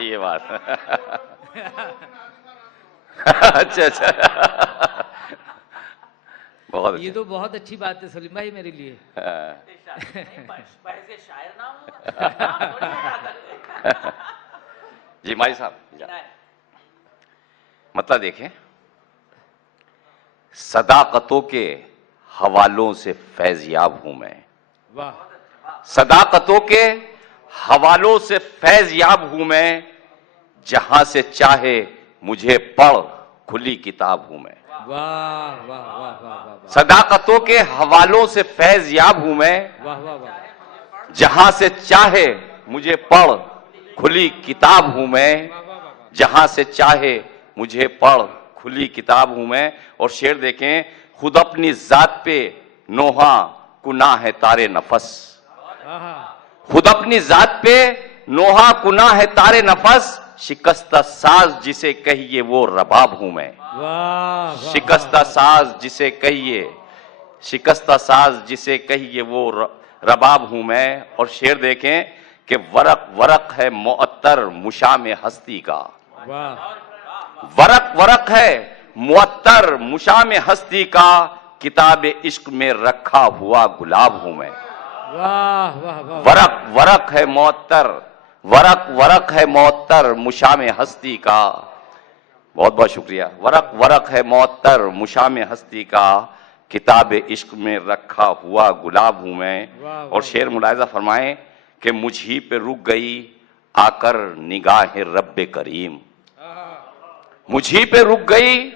ये बात। अच्छा अच्छा, बहुत ये तो बहुत अच्छी बात है सलीम भाई मेरे लिए। शायर ना हो। जी माई साहब, मतलब देखें, सदाकतों के हवालों से फैज़याब हूं मैं। वाह। सदाकतों के हवालों से फैज़याब हूं मैं, जहां से चाहे मुझे पढ़ खुली किताब हूं मैं। वाह वाह वाह वाह वाह। सदाकतों के हवालों से फैज़याब हूं मैं, वाह वाह वाह। जहां से चाहे मुझे पढ़ खुली किताब हूं मैं, जहां से चाहे मुझे पढ़ खुली किताब हूं मैं। और शेर देखें, खुद अपनी जात पे नोहा कुना है तारे नफस। खुद अपनी जात पे नोहा कुना है तारे नफस, शिकस्ता साज जिसे कहिए वो रबाब हूं मैं। शिकस्ता साज जिसे कहिए, शिकस्ता साज जिसे कहिए वो रबाब हूं मैं। और शेर देखें कि वरक वरक है मुअत्तर मुशाम हस्ती का। वरक वरक है मुअत्तर मुशाम हस्ती का, किताब इश्क में रखा हुआ गुलाब हूं मैं। वरक वरक है मुअत्तर, वरक वरक है मुअत्तर मुशाम हस्ती का। बहुत बहुत शुक्रिया। वरक वरक है मुअत्तर मुशाम हस्ती का, किताब इश्क में रखा हुआ गुलाब हूं मैं। और शेर मुलाहिजा फरमाएं कि मुझी पे रुक गई आकर निगाह रब्बे करीम। मुझी पे रुक गई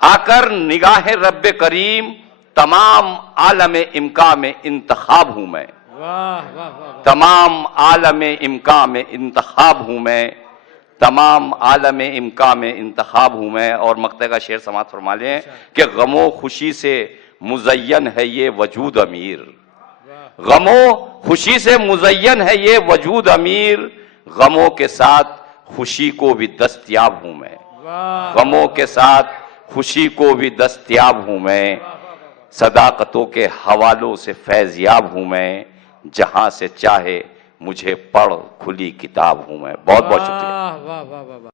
आकर निगाह रब्बे करीम, तमाम आलम इम्का में इंतखाब हूं मैं। तमाम आलम इम्का में इंतखाब हूं मैं, तमाम आलम इम्का में इंतखाब हूं मैं। और मक्ते का शेर समात फरमा लें कि गमो खुशी से मुज़य्यन है ये वजूद अमीर। गमो खुशी से मुज़य्यन है ये वजूद अमीर, गमों के साथ खुशी को भी दस्तयाब हूं मैं। गमों के साथ खुशी को भी दस्तयाब हूं मैं, सदाकतों के हवालों से फैज़याब हूं मैं, जहां से चाहे मुझे पढ़ खुली किताब हूं मैं। बहुत बहुत शुक्रिया।